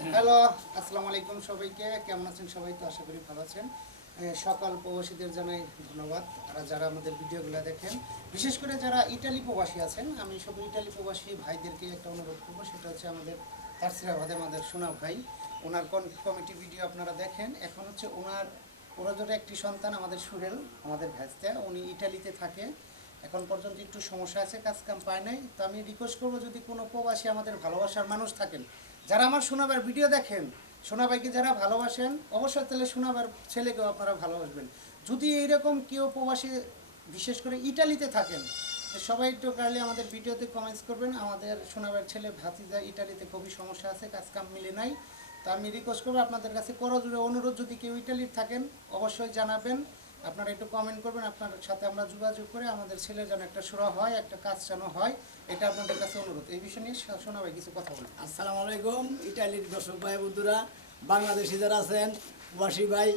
Hello, আসসালামু আলাইকুম সবাইকে। কেমন আছেন সবাই? তো আশা করি ভালো আছেন। সকল প্রবাসীদের জানাই ধন্যবাদ, আর যারা আমাদের ভিডিওগুলো দেখেন, বিশেষ করে যারা ইটালি প্রবাসী আছেন। আমি সব ইটালি প্রবাসী ভাইদেরকে একটা অনুরোধ করবো, সেটা হচ্ছে আমাদের তারসিরাবাদে আমাদের সোনা ভাই, ওনার কমিটি ভিডিও আপনারা দেখেন। এখন হচ্ছে ওরা ধরে একটি সন্তান আমাদের সুরেল, আমাদের ভ্যাস্তা, উনি ইটালিতে থাকে। এখন পর্যন্ত একটু সমস্যা আছে, কাজ কাম পায় নাই। তো আমি রিকোয়েস্ট করবো, যদি কোনো প্রবাসী আমাদের ভালোবাসার মানুষ থাকেন, যারা আমার সোনাবার ভিডিও দেখেন, সোনাবাইকে যারা ভালোবাসেন, অবশ্যই তাহলে সোনাবার ছেলেকেও আপনারা ভালোবাসবেন। যদি এইরকম কেউ প্রবাসী, বিশেষ করে ইটালিতে থাকেন, সবাই একটু কাইন্ডলি আমাদের ভিডিওতে কমেন্টস করবেন। আমাদের সোনাবার ছেলে ভাতিজা ইটালিতে খুবই সমস্যা আছে, কাজ কাম মিলে নাই। তো আমি রিকোয়েস্ট করবো আপনাদের কাছে, করজোড়ে অনুরোধ, যদি কেউ ইটালির থাকেন অবশ্যই জানাবেন। আপনারা একটু কমেন্ট করবেন, আপনার সাথে আমরা যোগাযোগ করে আমাদের ছেলের যেন একটা সুরা হয়, একটা কাজ যেন হয়, এটা আপনাদের কাছে অনুরোধ। এই বিষয় নিয়ে সোনা ভাই কিছু কথা বলুন। আসসালামু আলাইকুম ইটালির দর্শক ভাই বন্ধুরা, বাংলাদেশি যারা আছেন, ওয়াসি ভাই,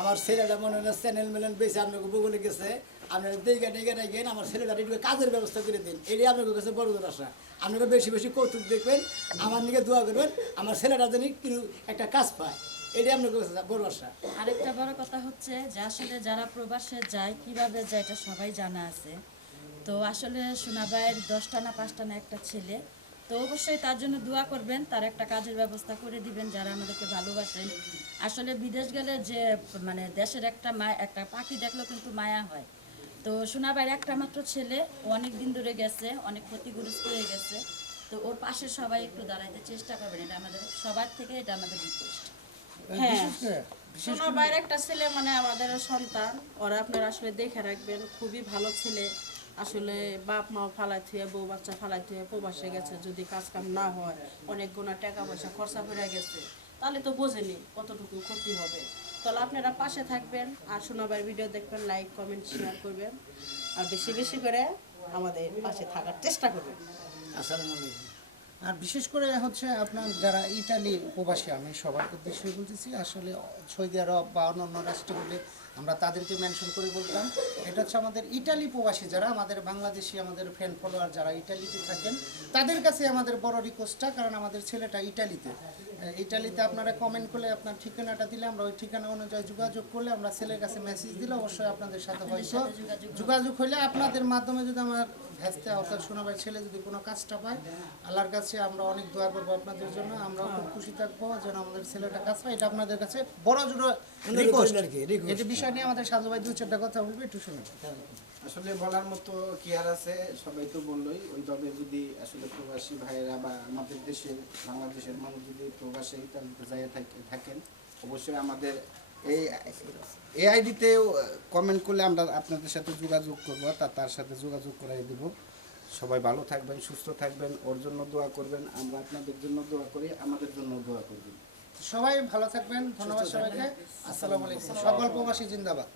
আমার ছেলেটা মনে হয় চ্যানেল মেলেন বেশি আপনাকে বলে গেছে। আপনারা দেখে দেখে দেখেন, আমার ছেলেটা একটু কাজের ব্যবস্থা করে দিন, এটাই আপনাদের কাছে বড় দূর আসা। আপনারা বেশি বেশি কৌতুক দেখবেন, আমার দিকে দোয়া করবেন, আমার ছেলেটা যেন কিন্তু একটা কাজ পায়, এটাই আপনাদের কাছে বড় আশা। আরেকটা বড় কথা হচ্ছে যে আসলে যারা প্রবাসে যায় কিভাবে যায় এটা সবাই জানা আছে। তো আসলে সোনাবাইয়ের 10টা না 5টা না একটা ছেলে, তো অবশ্যই তার জন্য দোয়া করবেন, তার একটা কাজের ব্যবস্থা করে দিবেন যারা আমাদেরকে ভালোবাসেন। আসলে বিদেশ গেলে যে মানে দেশের একটা পাখি দেখলেও কিন্তু মায়া হয়। তো সোনাবাইয়ের একটা মাত্র ছেলে, ও অনেক দিন ধরে গেছে, অনেক ক্ষতিগ্রস্ত হয়ে গেছে। তো ওর পাশে সবাই একটু দাঁড়াইতে চেষ্টা করবেন, এটা আমাদের সবার থেকে, এটা আমাদের রিকোয়েস্ট। হ্যাঁ, সোনাবাইয়ের একটা ছেলে মানে আমাদের সন্তান, ওরা আপনারা আসলে দেখে রাখবেন, খুবই ভালো ছেলে। আসলে বাপ মাও ফালাই থুয়ে, বউ বাচ্চা ফালাই থুয়ে প্রবাসে গেছে, যদি কাজ কাম না হয়, অনেক গুণা টাকা পয়সা খরচা করে গেছে, তাহলে তো বোঝেনি কতটুকু ক্ষতি হবে। তাহলে আপনারা পাশে থাকবেন, আর সোনাবাইয়ের ভিডিও দেখবেন, লাইক কমেন্ট শেয়ার করবেন, আর বেশি বেশি করে আমাদের পাশে থাকার চেষ্টা করবেন। আসসালামু আলাইকুম। আর বিশেষ করে হচ্ছে আপনার যারা ইটালি প্রবাসী, আমি সবার উদ্দেশ্যে বলতেছি, আসলে সৌদি আরব বা অন্যান্য রাষ্ট্রগুলি আমরা তাদেরকে মেনশন করে বলতাম। এটা হচ্ছে আমাদের ইটালি প্রবাসী যারা, আমাদের বাংলাদেশি, আমাদের ফ্যান ফলোয়ার যারা ইটালিতে থাকেন, তাদের কাছে আমাদের বড় রিকোয়েস্টটা, কারণ আমাদের ছেলেটা ইটালিতে। ইটালিতে আপনারা কমেন্ট করলে, আপনার ঠিকানাটা দিলে, আমরা ওই ঠিকানা অনুযায়ী যোগাযোগ করলে, আমরা ছেলের কাছে মেসেজ দিলে অবশ্যই আপনাদের সাথে হয়তো যোগাযোগ হলে, আপনাদের মাধ্যমে যদি আমার ভ্যাস্তে অর্থাৎ সোনাবাই ছেলে যদি কোনো কাজটা পায়, আল্লাহর কাছে আমরা অনেক দোয়া করবো আপনাদের জন্য। আমরা খুব খুশি থাকবো যেন আমাদের ছেলেটা কাজ পায়, এটা আপনাদের কাছে বড় জোর রিকোয়েস্ট। এটা বিষয় নিয়ে আমাদের সাজু ভাই 2-4টা কথা বলবে, একটু শুনুন। আসলে বলার মতো কি আর আছে, সবাই তো বললোই। ওইভাবে যদি আসলে প্রবাসী ভাইয়েরা বা আমাদের দেশের, বাংলাদেশের মানুষ যদি প্রবাসে ইতালিতে যাইয়া থাকেন, অবশ্যই আমাদের এই আইডিতেও কমেন্ট করলে আমরা আপনাদের সাথে যোগাযোগ করবো, তার সাথে যোগাযোগ করাই দেব। সবাই ভালো থাকবেন, সুস্থ থাকবেন, ওর জন্য দোয়া করবেন, আমরা আপনাদের জন্য দোয়া করি, আমাদের জন্য দোয়া করবেন। সবাই ভালো থাকবেন, ধন্যবাদ সবাইকে। আসসালামু আলাইকুম। সকল প্রবাসী জিন্দাবাদ।